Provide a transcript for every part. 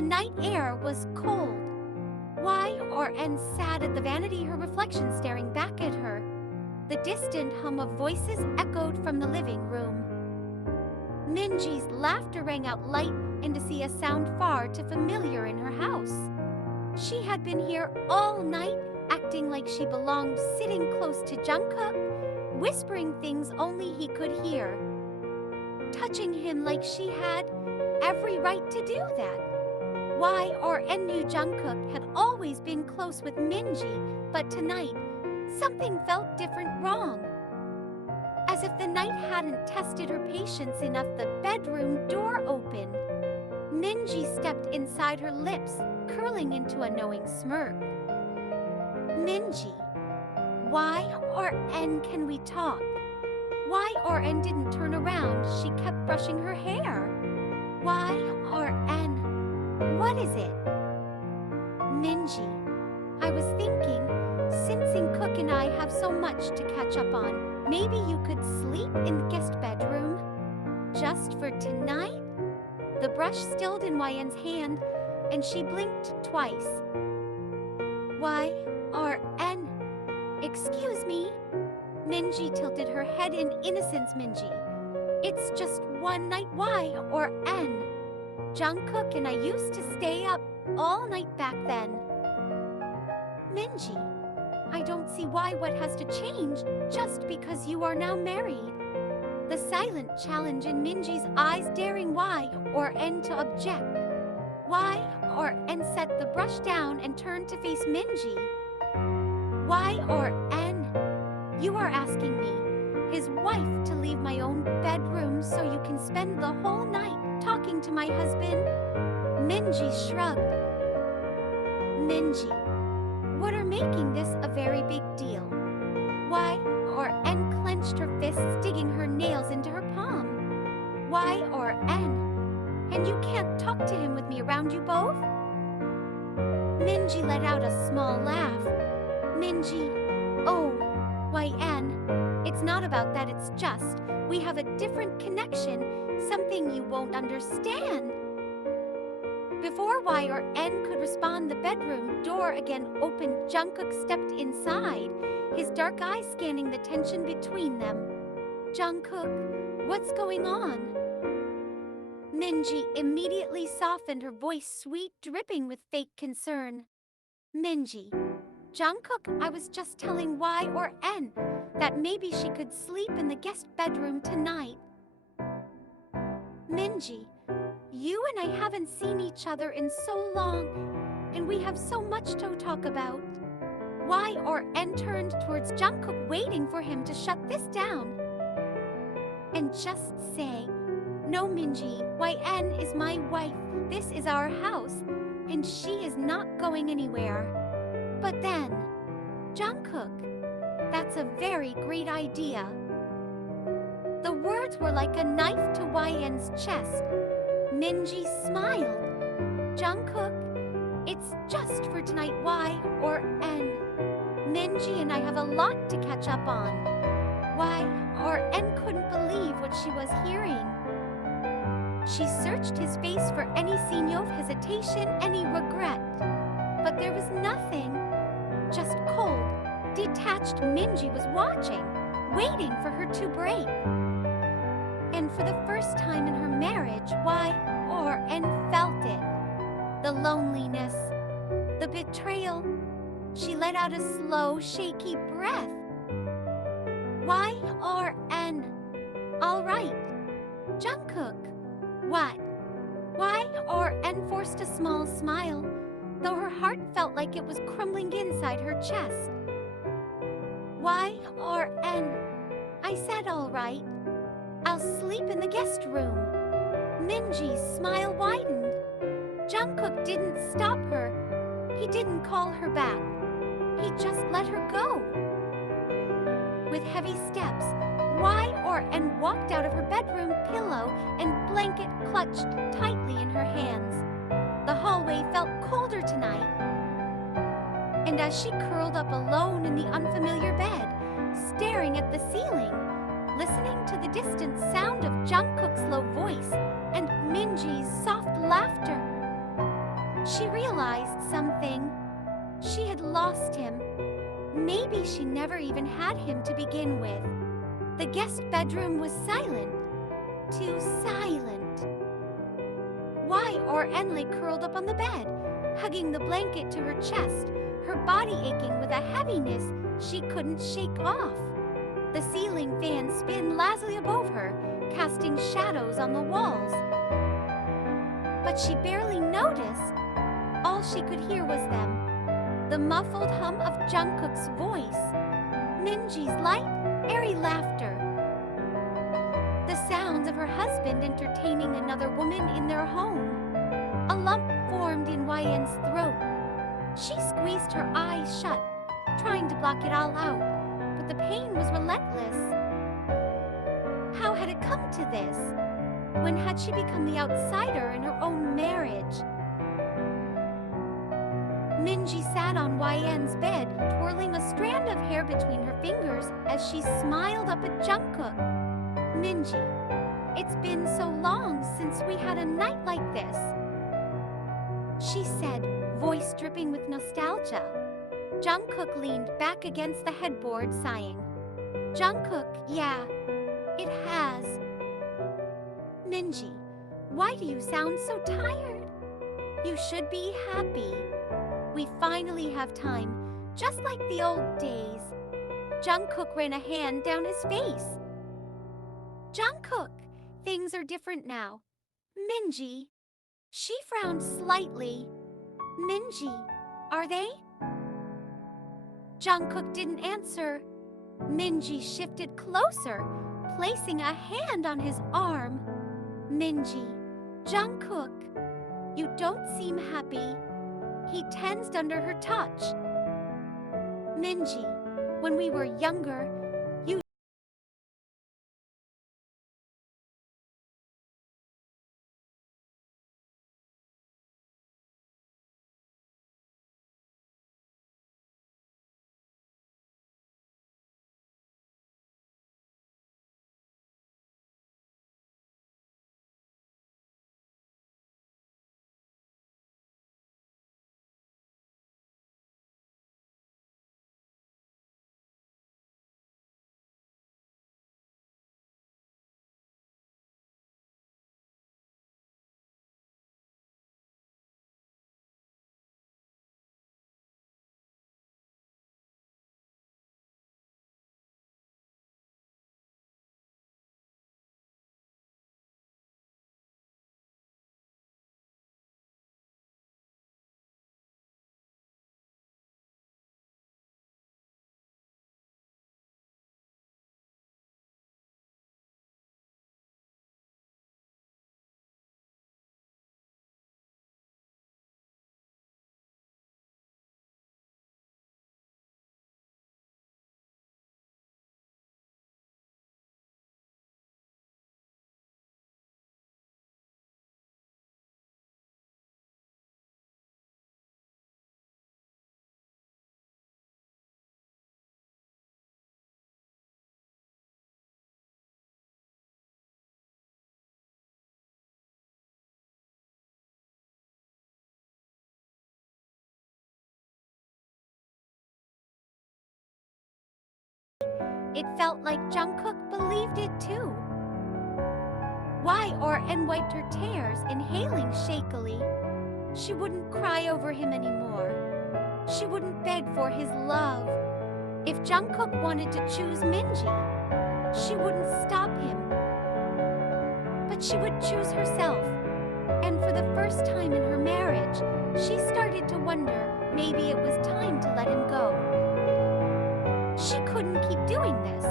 The night air was cold. Y/N sat at the vanity, her reflection staring back at her. The distant hum of voices echoed from the living room. Minji's laughter rang out light and to see a sound far too familiar in her house. She had been here all night, acting like she belonged, sitting close to Jungkook, whispering things only he could hear, touching him like she had every right to do that. Y/N knew Jungkook had always been close with Minji, but tonight, something felt different, wrong. As if the night hadn't tested her patience enough, the bedroom door opened. Minji stepped inside, her lips curling into a knowing smirk. Minji, Y/N, can we talk? Y/N didn't turn around. She kept brushing her hair. Y/N, what is it? Minji, I was thinking, since Jungkook and I have so much to catch up on, maybe you could sleep in the guest bedroom? Just for tonight? The brush stilled in Y/N's hand, and she blinked twice. Y/N, excuse me? Minji tilted her head in innocence. Minji, it's just one night. Y/N, Jungkook and I used to stay up all night back then. Minji, I don't see why what has to change just because you are now married. The silent challenge in Minji's eyes, daring Y/N to object. Y/N set the brush down and turned to face Minji. Y/N, you are asking me, his wife, to leave my own bedroom so you can spend the whole night talking to my husband? Minji shrugged. Minji, what are making this a very big deal? Y/N clenched her fists, digging her nails into her palm. Y/N, and you can't talk to him with me around you both? Minji let out a small laugh. Minji, oh, Y/N, it's not about that, it's just, we have a different connection, something you won't understand. Before Y/N could respond, the bedroom door again opened. Jungkook stepped inside, his dark eyes scanning the tension between them. Jungkook, what's going on? Minji immediately softened, her voice sweet, dripping with fake concern. Minji, Jungkook, I was just telling Y/N that maybe she could sleep in the guest bedroom tonight. Minji, you and I haven't seen each other in so long, and we have so much to talk about. Y/N turned towards Jungkook, waiting for him to shut this down. And just say, no, Minji, Y/N is my wife, this is our house, and she is not going anywhere. But then, Jungkook, that's a very great idea. The words were like a knife to Y/N's chest. Minji smiled. Jungkook, it's just for tonight. Y/N, Minji and I have a lot to catch up on. Y/N couldn't believe what she was hearing. She searched his face for any sign of hesitation, any regret. But there was nothing. Just cold, detached. Minji was watching, waiting for her to break. And for the first time in her marriage, Y/N felt it. The loneliness, the betrayal. She let out a slow, shaky breath. Y/N, all right. Jungkook, what? Y/N forced a small smile, though her heart felt like it was crumbling inside her chest. Y/N, I said all right. I'll sleep in the guest room. Minji's smile widened. Jungkook didn't stop her. He didn't call her back. He just let her go. With heavy steps, Y/N walked out of her bedroom, pillow and blanket clutched tightly in her hands. The hallway felt colder tonight. And as she curled up alone in the unfamiliar bed, staring at the ceiling, listening to the distant sound of Jungkook's low voice and Minji's soft laughter, She realized something. She had lost him. Maybe she never even had him to begin with. The guest bedroom was silent. Too silent. 𝐲/N lay curled up on the bed, hugging the blanket to her chest, her body aching with a heaviness she couldn't shake off. The ceiling fan spun lazily above her, casting shadows on the walls. But she barely noticed. All she could hear was them. The muffled hum of Jungkook's voice. Minji's light, airy laughter. The sounds of her husband entertaining another woman in their home. A lump formed in 𝐲/N's throat. She squeezed her eyes shut, trying to block it all out, but the pain was relentless. How had it come to this? When had she become the outsider in her own marriage? Minji sat on 𝐲/N's bed, twirling a strand of hair between her fingers as she smiled up at Jungkook. Minji, it's been so long since we had a night like this, she said, voice dripping with nostalgia. Jungkook leaned back against the headboard, sighing. Jungkook, yeah, it has. Minji, why do you sound so tired? You should be happy. We finally have time, just like the old days. Jungkook ran a hand down his face. Jungkook, things are different now. Minji. She frowned slightly. Minji, are they? Jungkook didn't answer. Minji shifted closer, placing a hand on his arm. Minji, Jungkook, you don't seem happy. He tensed under her touch. Minji, when we were younger, you It felt like Jungkook believed it too. 𝐲/N wiped her tears, inhaling shakily. She wouldn't cry over him anymore. She wouldn't beg for his love. If Jungkook wanted to choose Minji, she wouldn't stop him. But she would choose herself. And for the first time in her marriage, she started to wonder maybe it was time to let him go. She couldn't keep doing this.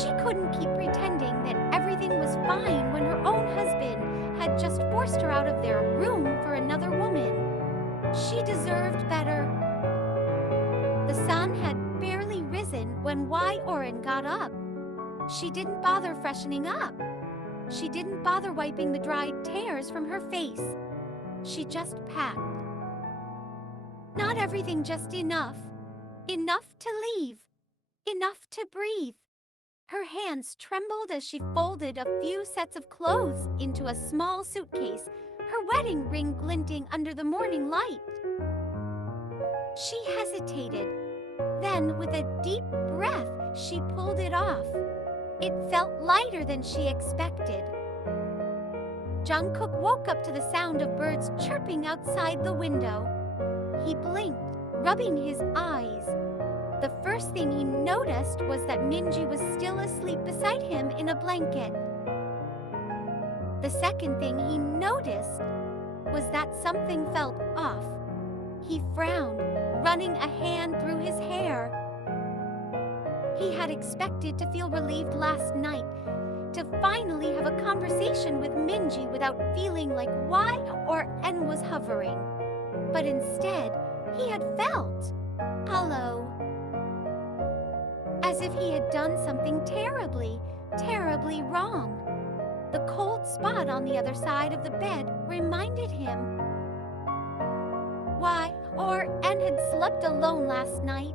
She couldn't keep pretending that everything was fine when her own husband had just forced her out of their room for another woman. She deserved better. The sun had barely risen when 𝐲/N got up. She didn't bother freshening up. She didn't bother wiping the dried tears from her face. She just packed. Not everything, just enough. Enough to leave. Enough to breathe. Her hands trembled as she folded a few sets of clothes into a small suitcase, her wedding ring glinting under the morning light. She hesitated. Then, with a deep breath, she pulled it off. It felt lighter than she expected. Jungkook woke up to the sound of birds chirping outside the window. He blinked, rubbing his eyes. The first thing he noticed was that Minji was still asleep beside him in a blanket. The second thing he noticed was that something felt off. He frowned, running a hand through his hair. He had expected to feel relieved last night, to finally have a conversation with Minji without feeling like Y or N was hovering. But instead, he had felt hollow. As if he had done something terribly, terribly wrong. The cold spot on the other side of the bed reminded him Y or N had slept alone last night,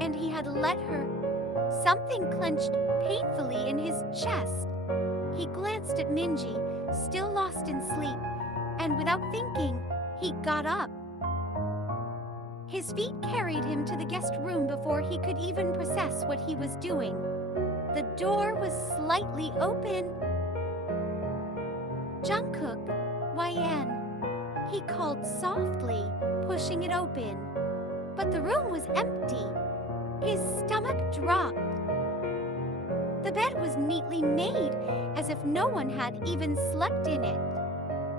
and he had let her. Something clenched painfully in his chest. He glanced at Minji, still lost in sleep, and without thinking, he got up. His feet carried him to the guest room before he could even process what he was doing. The door was slightly open. Jungkook, YN, he called softly, pushing it open. But the room was empty. His stomach dropped. The bed was neatly made, as if no one had even slept in it.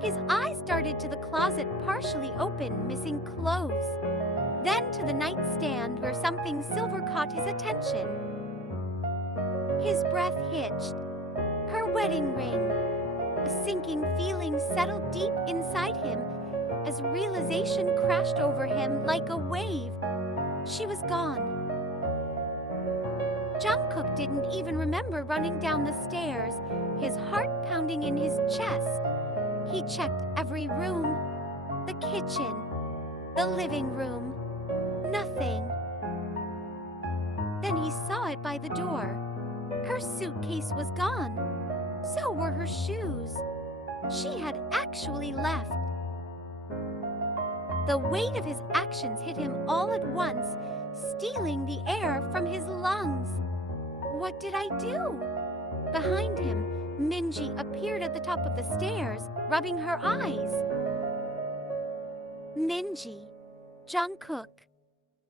His eyes darted to the closet partially open, missing clothes. Then to the nightstand where something silver caught his attention. His breath hitched. Her wedding ring. A sinking feeling settled deep inside him as realization crashed over him like a wave. She was gone. Jungkook didn't even remember running down the stairs, his heart pounding in his chest. He checked every room, the kitchen, the living room. Nothing. Then he saw it by the door. Her suitcase was gone. So were her shoes. She had actually left. The weight of his actions hit him all at once, stealing the air from his lungs. What did I do? Behind him, Minji appeared at the top of the stairs, rubbing her eyes. Minji, Jungkook,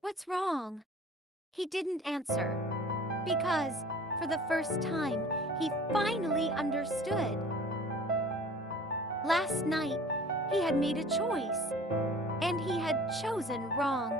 what's wrong? He didn't answer, because for the first time, he finally understood. Last night, he had made a choice, and he had chosen wrong.